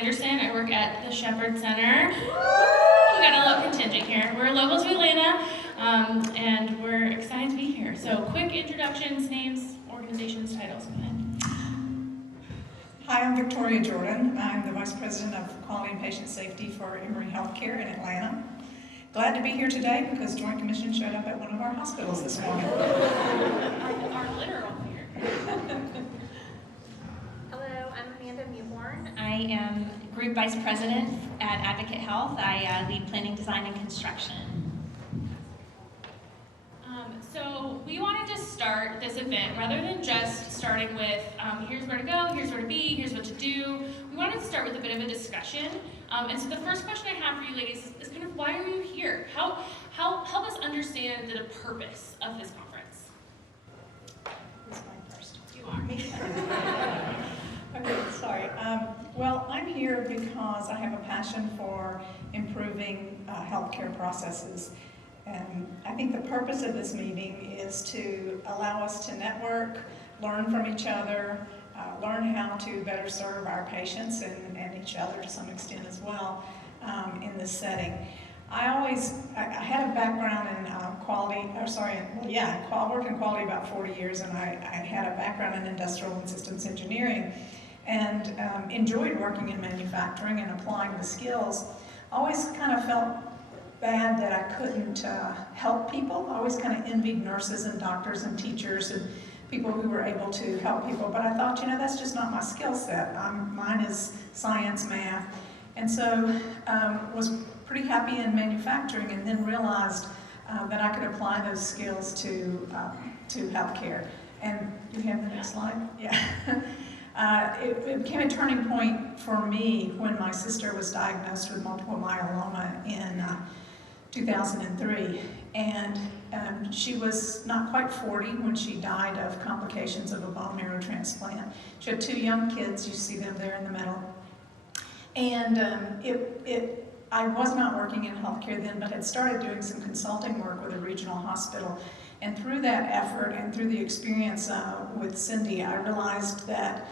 Anderson. I work at the Shepherd Center. We got a little contingent here. We're local to Atlanta, and we're excited to be here. So quick introductions, names, organizations, titles. Go ahead. Hi, I'm Victoria Jordan. I'm the Vice President of Quality and Patient Safety for Emory Healthcare in Atlanta. Glad to be here today because Joint Commission showed up at one of our hospitals this morning. Our literal here. Hello, I'm Amanda Mewborn. I am Group Vice President at Advocate Health. I lead planning, design, and construction. So we wanted to start this event, rather than just starting with here's where to go, here's where to be, here's what to do, we wanted to start with a bit of a discussion. And so the first question I have for you ladies is kind of, why are you here? Help us understand the purpose of this conference. Who's going first? You are. Okay, sorry. Well, I'm here because I have a passion for improving healthcare processes. And I think the purpose of this meeting is to allow us to network, learn from each other, learn how to better serve our patients and each other to some extent as well in this setting. I had a background in worked in quality about 40 years, and I had a background in industrial and systems engineering, and enjoyed working in manufacturing and applying the skills. Always kind of felt bad that I couldn't help people. I always kind of envied nurses and doctors and teachers and people who were able to help people, but I thought, that's just not my skill set. Mine is science, math, and so was pretty happy in manufacturing, and then realized that I could apply those skills to healthcare. And you have the next slide? Yeah. It became a turning point for me when my sister was diagnosed with multiple myeloma in 2003, and she was not quite 40 when she died of complications of a bone marrow transplant. She had 2 young kids, you see them there in the middle, and I was not working in healthcare then, but had started doing some consulting work with a regional hospital, and through that effort and through the experience with Cindy, I realized that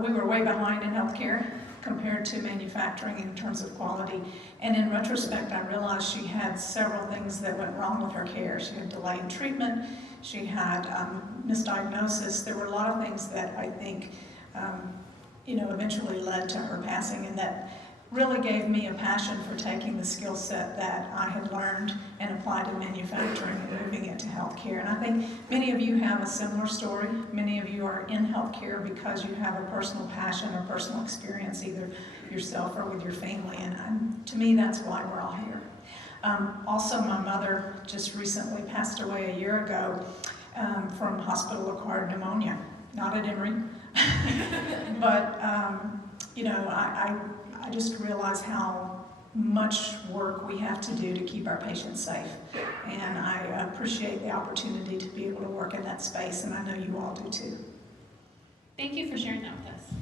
we were way behind in healthcare compared to manufacturing in terms of quality. And in retrospect, I realized she had several things that went wrong with her care. She had delay in treatment, she had misdiagnosis. There were a lot of things that I think eventually led to her passing, and that really gave me a passion for taking the skill set that I had learned and applied to manufacturing and moving it to healthcare. And I think many of you have a similar story. Many of you are in healthcare because you have a personal passion or personal experience, either yourself or with your family. And to me, that's why we're all here. Also, my mother just recently passed away a year ago from hospital-acquired pneumonia. Not at Emory, but I just realize how much work we have to do to keep our patients safe. And I appreciate the opportunity to be able to work in that space, and I know you all do too. Thank you for sharing that with us.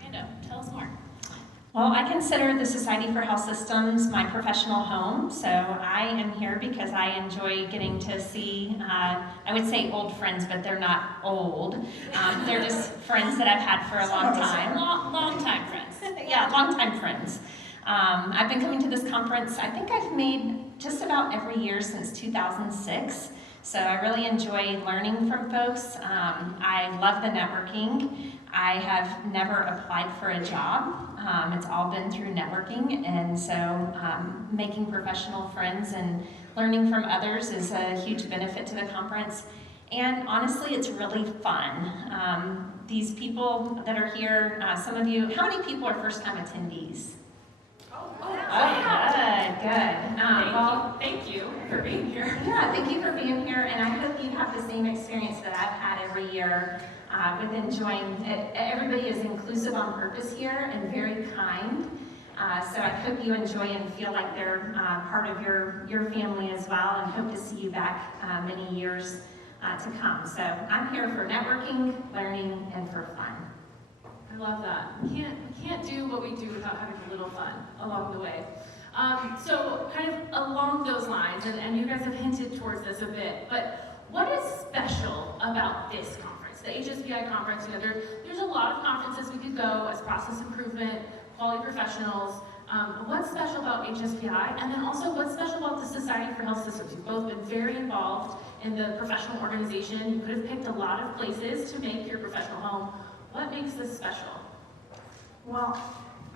Amanda, tell us more. Well, I consider the Society for Health Systems my professional home, so I am here because I enjoy getting to see, I would say old friends, but they're not old. They're just friends that I've had for a long time. Long time friends. Yeah, long-time friends. I've been coming to this conference, I think I've made just about every year since 2006. So I really enjoy learning from folks. I love the networking. I have never applied for a job. It's all been through networking, and so making professional friends and learning from others is a huge benefit to the conference. And honestly, it's really fun. These people that are here, some of you, how many people are first-time attendees? Good. Thank you for being here. Yeah, thank you for being here, and I hope you have the same experience that I've had every year with enjoying it. Everybody is inclusive on purpose here and very kind. So I hope you enjoy and feel like they're part of your family as well, and hope to see you back many years to come. So I'm here for networking, learning, and for fun. I love that. We can't do what we do without having a little fun along the way. So kind of along those lines, and you guys have hinted towards this a bit, but what is special about this conference, the HSPI conference? There's a lot of conferences we could go as process improvement quality professionals. What's special about HSPI, and then also what's special about the Society for Health Systems? You've both been very involved in the professional organization. You could have picked a lot of places to make your professional home. What makes this special? Well,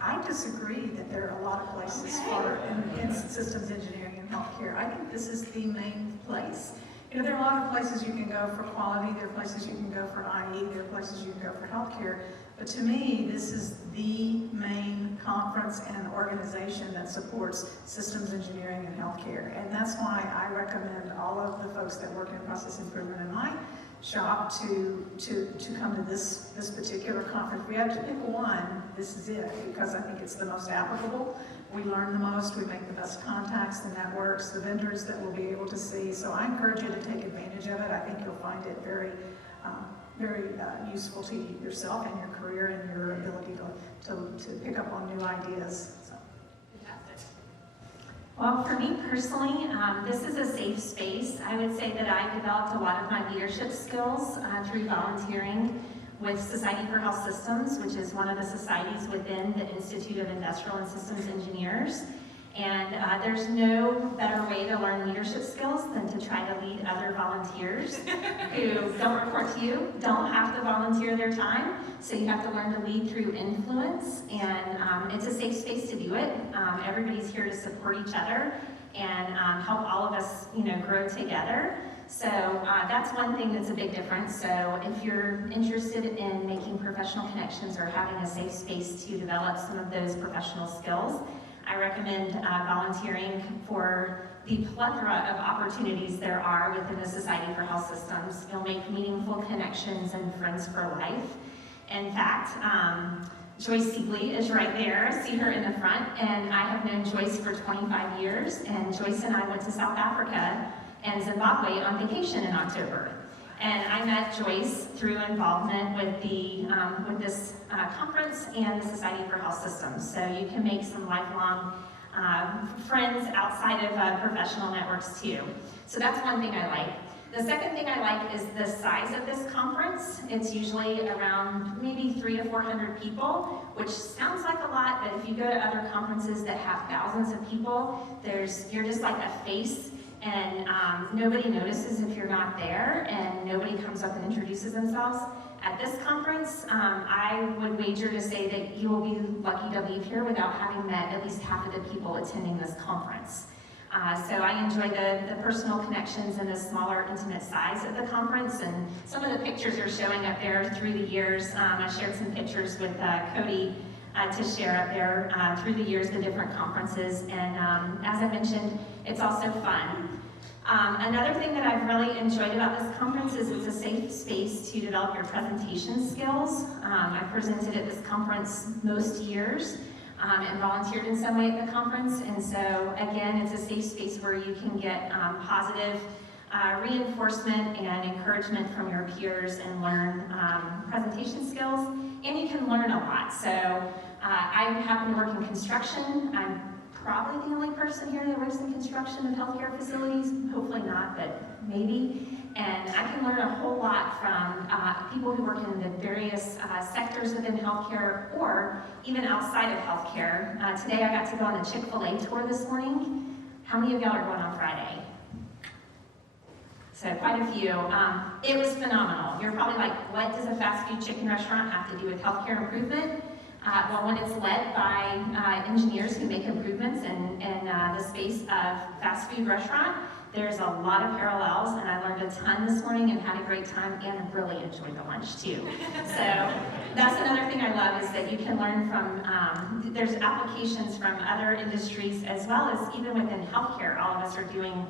I disagree that there are a lot of places for in systems engineering and healthcare. I think this is the main place. You know, there are a lot of places you can go for quality, there are places you can go for IE, there are places you can go for healthcare, but to me, this is the main conference and organization that supports systems engineering and healthcare. And that's why I recommend all of the folks that work in process improvement in my shop to come to this particular conference. We have to pick one, this is it, because I think it's the most applicable. We learn the most, we make the best contacts, the networks, the vendors that we'll be able to see. So I encourage you to take advantage of it. I think you'll find it very useful to yourself and your career and your ability to pick up on new ideas. So. Fantastic. Well, for me personally, this is a safe space. I would say that I developed a lot of my leadership skills through volunteering with Society for Health Systems, which is one of the societies within the Institute of Industrial and Systems Engineers. And there's no better way to learn leadership skills than to try to lead other volunteers who don't report to you, don't have to volunteer their time. So you have to learn to lead through influence, and it's a safe space to do it. Everybody's here to support each other and help all of us, grow together. So that's one thing that's a big difference. So if you're interested in making professional connections or having a safe space to develop some of those professional skills, I recommend volunteering for the plethora of opportunities there are within the Society for Health Systems. You'll make meaningful connections and friends for life. In fact, Joyce Siegley is right there. I see her in the front, and I have known Joyce for 25 years, and Joyce and I went to South Africa and Zimbabwe on vacation in October. And I met Joyce through involvement with with this conference and the Society for Health Systems. So you can make some lifelong friends outside of professional networks too. So that's one thing I like. The second thing I like is the size of this conference. It's usually around maybe 300 to 400 people, which sounds like a lot, but if you go to other conferences that have thousands of people, you're just like a face. And nobody notices if you're not there, and nobody comes up and introduces themselves. At this conference, I would wager to say that you will be lucky to leave here without having met at least half of the people attending this conference. So I enjoy the personal connections and the smaller, intimate size of the conference, and some of the pictures are showing up there through the years. I shared some pictures with Cody to share up there through the years, the different conferences, and as I mentioned, it's also fun. Another thing that I've really enjoyed about this conference is it's a safe space to develop your presentation skills. I've presented at this conference most years and volunteered in some way at the conference, and so again, it's a safe space where you can get positive reinforcement and encouragement from your peers and learn presentation skills, and you can learn a lot. So I happen to work in construction. I'm probably the only person here that works in construction of healthcare facilities. Hopefully not, but maybe. And I can learn a whole lot from people who work in the various sectors within healthcare or even outside of healthcare. Today I got to go on the Chick-fil-A tour this morning. How many of y'all are going on Friday? So quite a few. It was phenomenal. You're probably like, what does a fast food chicken restaurant have to do with healthcare improvement? Well, when it's led by engineers who make improvements in the space of fast food restaurant, there's a lot of parallels, and I learned a ton this morning and had a great time and really enjoyed the lunch too. So that's another thing I love is that you can learn from, there's applications from other industries as well as even within healthcare. All of us are doing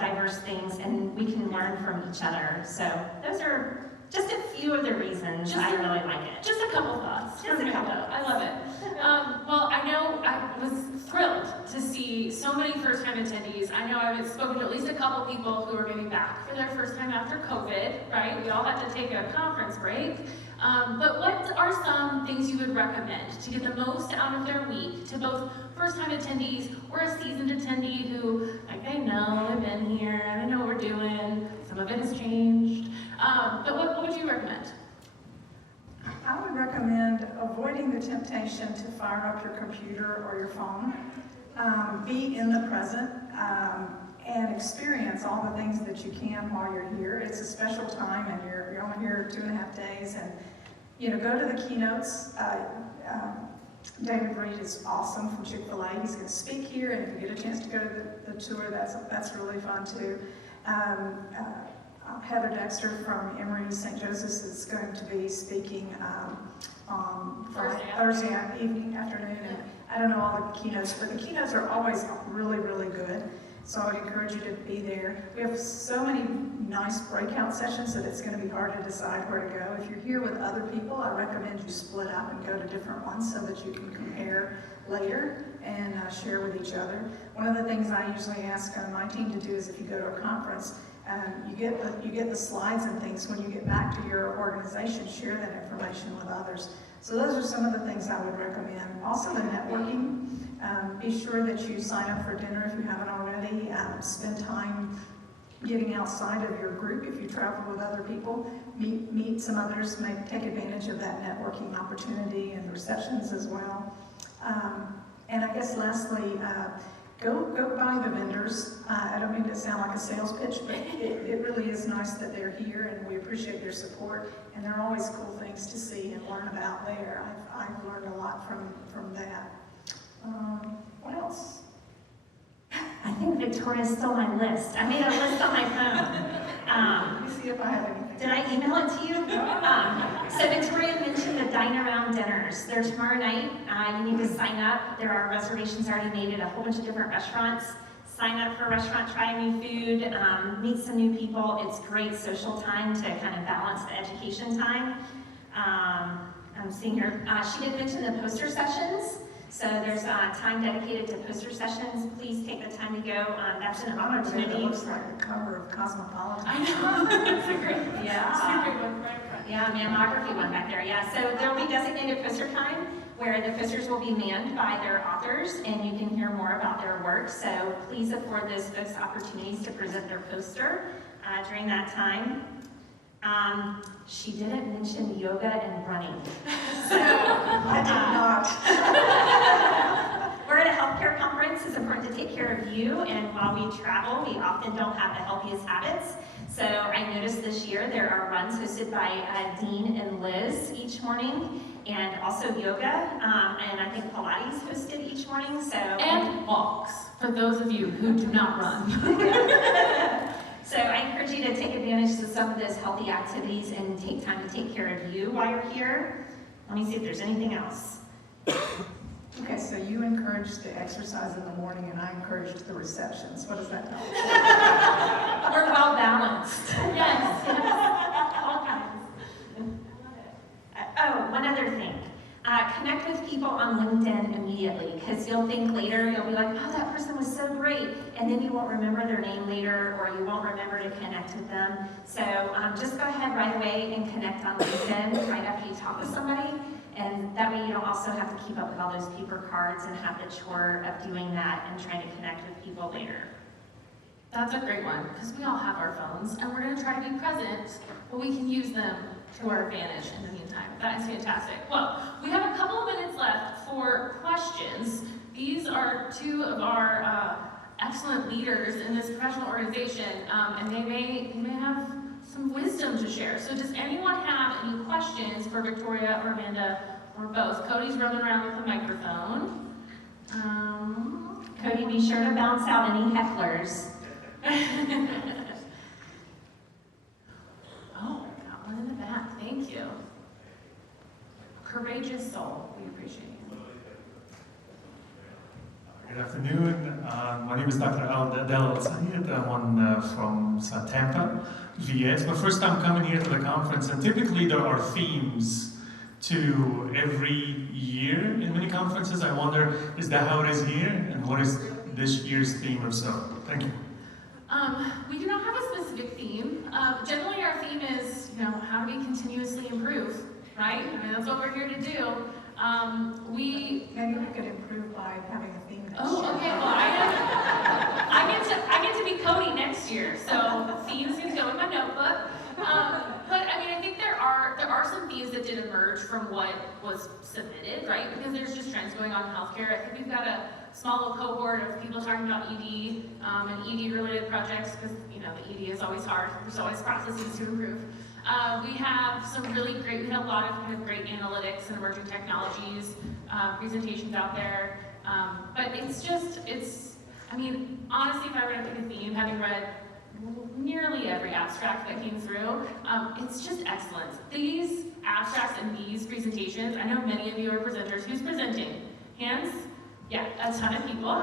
diverse things, and we can learn from each other. So those are just a few of the reasons I really like it. Just a couple thoughts. Just a couple. I love it. Well, I know I was thrilled to see so many first-time attendees. I know I've spoken to at least a couple people who are maybe back for their first time after COVID, right? We all had to take a conference break. But what are some things you would recommend to get the most out of their week to both first-time attendees or a seasoned attendee who, like, they know, they've been here, they know what we're doing, some of it has changed. But what would you recommend? I would recommend avoiding the temptation to fire up your computer or your phone. Be in the present and experience all the things that you can while you're here. It's a special time, and you're only here 2.5 days. And go to the keynotes. David Reed is awesome from Chick-fil-A. He's going to speak here, and if you get a chance to go to the tour, that's really fun too. Heather Dexter from Emory St. Joseph's is going to be speaking on Thursday afternoon. And I don't know all the keynotes, but the keynotes are always really, really good. So I would encourage you to be there. We have so many nice breakout sessions that it's going to be hard to decide where to go. If you're here with other people, I recommend you split up and go to different ones so that you can compare later and share with each other. One of the things I usually ask my team to do is if you go to a conference, you get the slides and things. When you get back to your organization, share that information with others. So those are some of the things I would recommend. Also the networking. Be sure that you sign up for dinner if you haven't already. Spend time getting outside of your group if you travel with other people. Meet some others. Take advantage of that networking opportunity and receptions as well. And I guess lastly, go by the vendors. I don't mean to sound like a sales pitch, but it really is nice that they're here, and we appreciate your support. And there are always cool things to see and learn about there. I've learned a lot from that. What else? I think Victoria stole my list. I made a list on my phone. Let me see if I have anything. Did I email it to you? So Victoria mentioned the Dine Around dinners. They're tomorrow night. You need to sign up. There are reservations already made at a whole bunch of different restaurants. Sign up for a restaurant, try new food, meet some new people. It's great social time to kind of balance the education time. I'm seeing here, she did mention the poster sessions. So there's time dedicated to poster sessions. Please take the time to go. That's an opportunity. It looks like the cover of Cosmopolitan. I know. It's a great, yeah. It's a great one right in front. Yeah, mammography one back there. Yeah, so there will be designated poster time where the posters will be manned by their authors, and you can hear more about their work. So please afford those folks opportunities to present their poster during that time. She didn't mention yoga and running. So, I did not. We're at a healthcare conference. It's important to take care of you, and while we travel, we often don't have the healthiest habits. So I noticed this year there are runs hosted by Dean and Liz each morning, and also yoga, and I think Pilates hosted each morning. So And walks, for those of you who do not run. So I encourage you to take advantage of some of those healthy activities and take time to take care of you while you're here. Let me see if there's anything else. Okay, so you encouraged the exercise in the morning, and I encouraged the receptions. What does that tell you? We're well balanced. Yes, all kinds. Oh, one other thing. Connect with people on LinkedIn immediately, because you'll think later, you'll be like, oh, that person was so great, and then you won't remember their name later, or you won't remember to connect with them. So just go ahead right away and connect on LinkedIn right after you talk with somebody, and that way you don't also have to keep up with all those paper cards and have the chore of doing that and trying to connect with people later. That's a great one, because we all have our phones, and we're going to try to be present, but we can use them to our advantage in the meantime. That is fantastic. Well, we have a couple of minutes left for questions. These are two of our excellent leaders in this professional organization, and they may have some wisdom to share. So does anyone have any questions for Victoria or Amanda or both? Cody's running around with a microphone. Cody, be sure to bounce out any hecklers. Oh, got one in the back. Thank you. Courageous soul. We appreciate you. Good afternoon. My name is Dr. Al Del Sayed. I'm from Tampa, VA. It's my first time coming here to the conference, and typically there are themes to every year in many conferences. I wonder, is that how it is here? And what is this year's theme or so? Thank you. We do not have a specific theme. Generally, our theme is, how do we continuously improve, right? I mean, that's what we're here to do. Maybe we could improve by having a theme next year. Oh, okay. Well, I get to be Cody next year, so themes can go in my notebook. But I mean, I think there are some themes that did emerge from what was submitted, right? Because there's just trends going on in healthcare. I think we've got a small little cohort of people talking about ED and ED-related projects, because the ED is always hard. There's always processes to improve. We have some really great, we had a lot of kind of great analytics and emerging technologies presentations out there. But honestly, if I were to pick a theme, having read nearly every abstract that came through, it's just excellence. These abstracts and these presentations, I know many of you are presenters. Who's presenting? Hands? Yeah, a ton of people.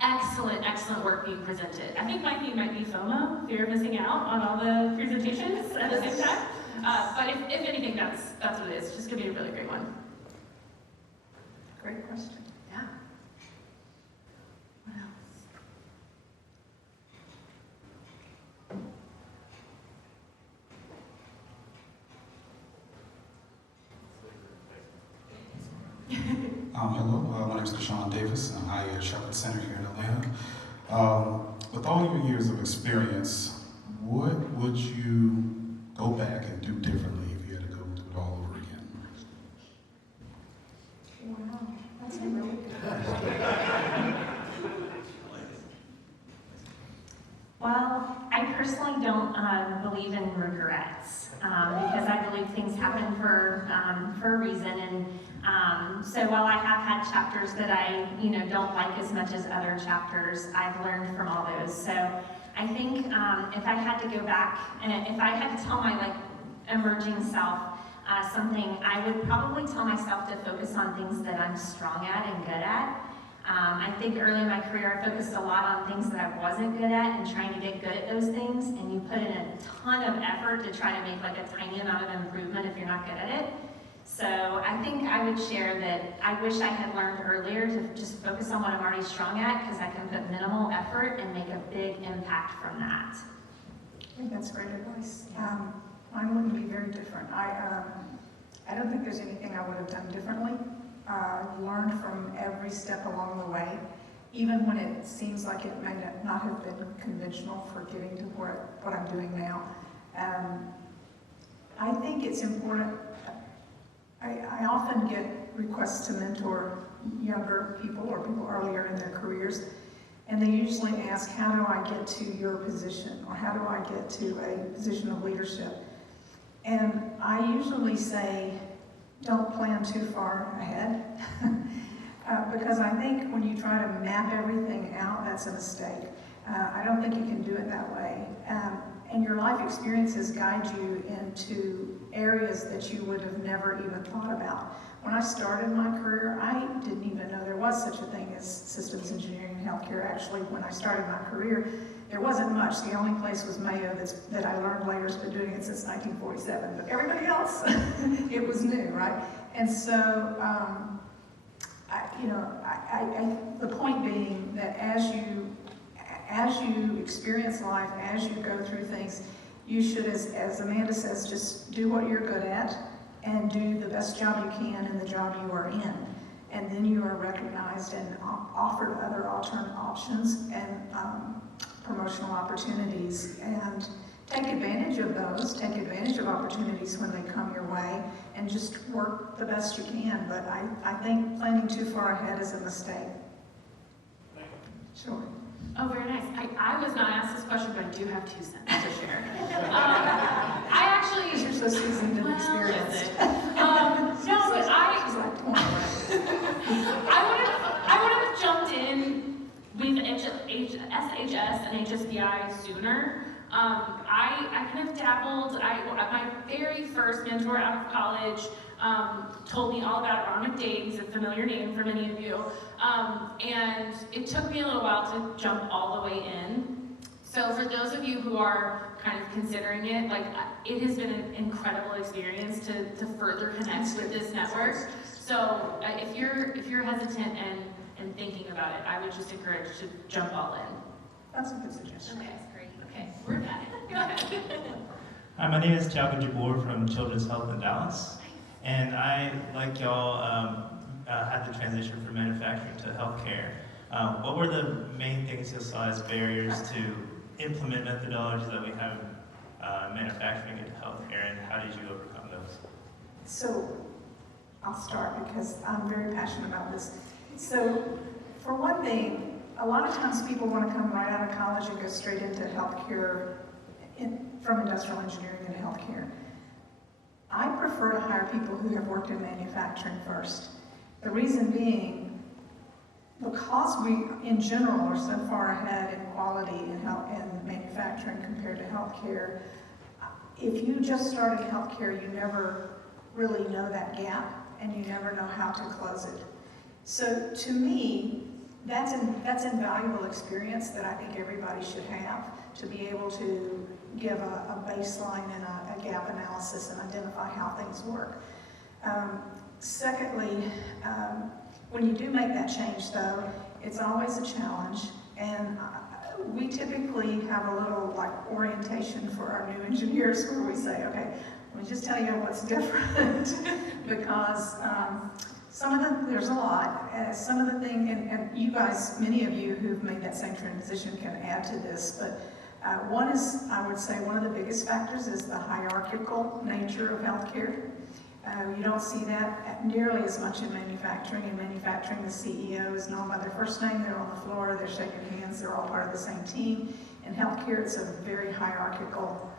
Excellent work being presented. I think my theme might be FOMO, fear of missing out on all the presentations at the same time. But if anything, that's what it is. It's just gonna be a really great one. Great question. Yeah. What else? Hello, my name is Deshaun Davis. I'm IISE Shopping Center here in Atlanta. With all your years of experience, what would you go back and do differently if you had to go through it all over again? Wow, that's a really good question. Well, I personally don't believe in regrets because I believe things happen for a reason. And so while I have had chapters that I don't like as much as other chapters, I've learned from all those. So I think if I had to go back and if I had to tell my emerging self something, I would probably tell myself to focus on things that I'm strong at and good at. I think early in my career, I focused a lot on things that I wasn't good at and trying to get good at those things. And you put in a ton of effort to try to make a tiny amount of improvement if you're not good at it. So I think I would share that I wish I had learned earlier to just focus on what I'm already strong at, because I can put minimal effort and make a big impact from that. I think that's great advice. Mine wouldn't be very different. I don't think there's anything I would have done differently. Learned from every step along the way, even when it seems like it may not have been conventional for getting to what I'm doing now. I think it's important. I often get requests to mentor younger people or people earlier in their careers, and they usually ask, how do I get to your position, or how do I get to a position of leadership? And I usually say, don't plan too far ahead, because I think when you try to map everything out, that's a mistake. I don't think you can do it that way. And your life experiences guide you into areas that you would have never even thought about. When I started my career, I didn't even know there was such a thing as systems engineering and healthcare. Actually, when I started my career, there wasn't much. The only place was Mayo that I learned later has been doing it since 1947. But everybody else, it was new, right? And so, the point being that as you experience life, as you go through things, you should, as Amanda says, just do what you're good at and do the best job you can in the job you are in. And then you are recognized and offered other alternate options and promotional opportunities. And take advantage of those, take advantage of opportunities when they come your way, and just work the best you can. But I think planning too far ahead is a mistake. Sure. Oh, very nice. I was not asked this question, but I do have 2 cents to share. I actually... You're so seasoned and experienced. No, but She's like 20, right? I would have jumped in with SHS and HSPI sooner. I kind of dabbled. My very first mentor out of college told me all about Ron McDade. He's a familiar name for many of you. And it took me a little while to jump all the way in. So for those of you who are kind of considering it, it has been an incredible experience to further connect with this network. So if you're hesitant and thinking about it, I would just encourage to jump all in. That's a good suggestion. Okay, that's great. Okay, we're at it. Go ahead. Hi, my name is Chalka Jabor from Children's Health in Dallas. And I, like y'all, had the transition from manufacturing to healthcare. What were the main things you saw as barriers to implement methodologies that we have in manufacturing into healthcare, and how did you overcome those? So I'll start because I'm very passionate about this. So for one thing, a lot of times people want to come right out of college and go straight into healthcare from industrial engineering into healthcare. I prefer to hire people who have worked in manufacturing first. The reason being, because we, in general, are so far ahead in quality in manufacturing compared to healthcare, if you just started healthcare, you never really know that gap, and you never know how to close it. So to me, that's invaluable experience that I think everybody should have, to be able to give a baseline and a gap analysis and identify how things work. Secondly, when you do make that change, though, it's always a challenge, and we typically have a little orientation for our new engineers where we say, okay, let me just tell you what's different, because there's a lot. Some of the things, and you guys, many of you who've made that same transition can add to this, but one is, I would say, one of the biggest factors is the hierarchical nature of healthcare. You don't see that nearly as much in manufacturing. In manufacturing, the CEO is known by their first name, they're on the floor, they're shaking hands, they're all part of the same team. In healthcare, it's a very hierarchical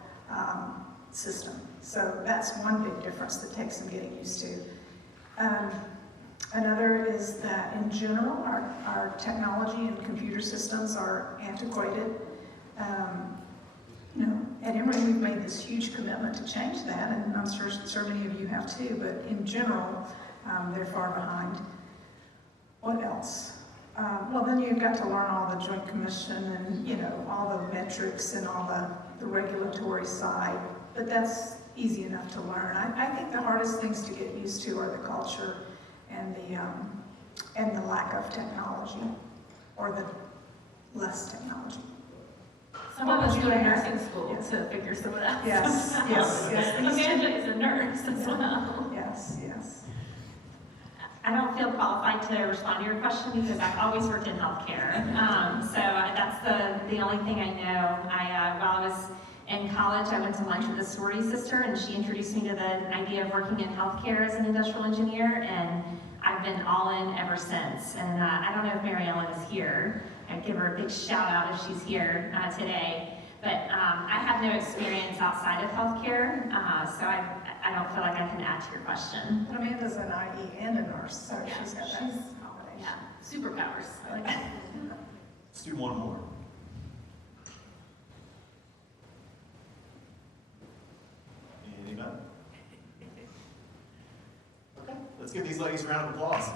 system. So that's one big difference that takes some getting used to. Another is that in general, our technology and computer systems are antiquated. At Emory, we've made this huge commitment to change that, and I'm sure many of you have too, but in general, they're far behind. What else? Well, then you've got to learn all the Joint Commission and, all the metrics and all the regulatory side, but that's easy enough to learn. I think the hardest things to get used to are the culture and the lack of technology, or the less technology. Some of us go to nursing school to figure some of that Yes, stuff out. yes. Amanda is a nurse as well. Yes. I don't feel qualified to respond to your question because I've always worked in healthcare. So that's the only thing I know. While I was in college, I went to lunch with a sorority sister, and she introduced me to the idea of working in healthcare as an industrial engineer, and I've been all in ever since. And I don't know if Mary Ellen is here. I'd give her a big shout out if she's here today. But I have no experience outside of healthcare, so I don't feel like I can add to your question. But Amanda's an IE and a nurse, so she's got that combination. Yeah, superpowers. I like that. Let's do one more. Anybody? Okay, let's give these ladies a round of applause.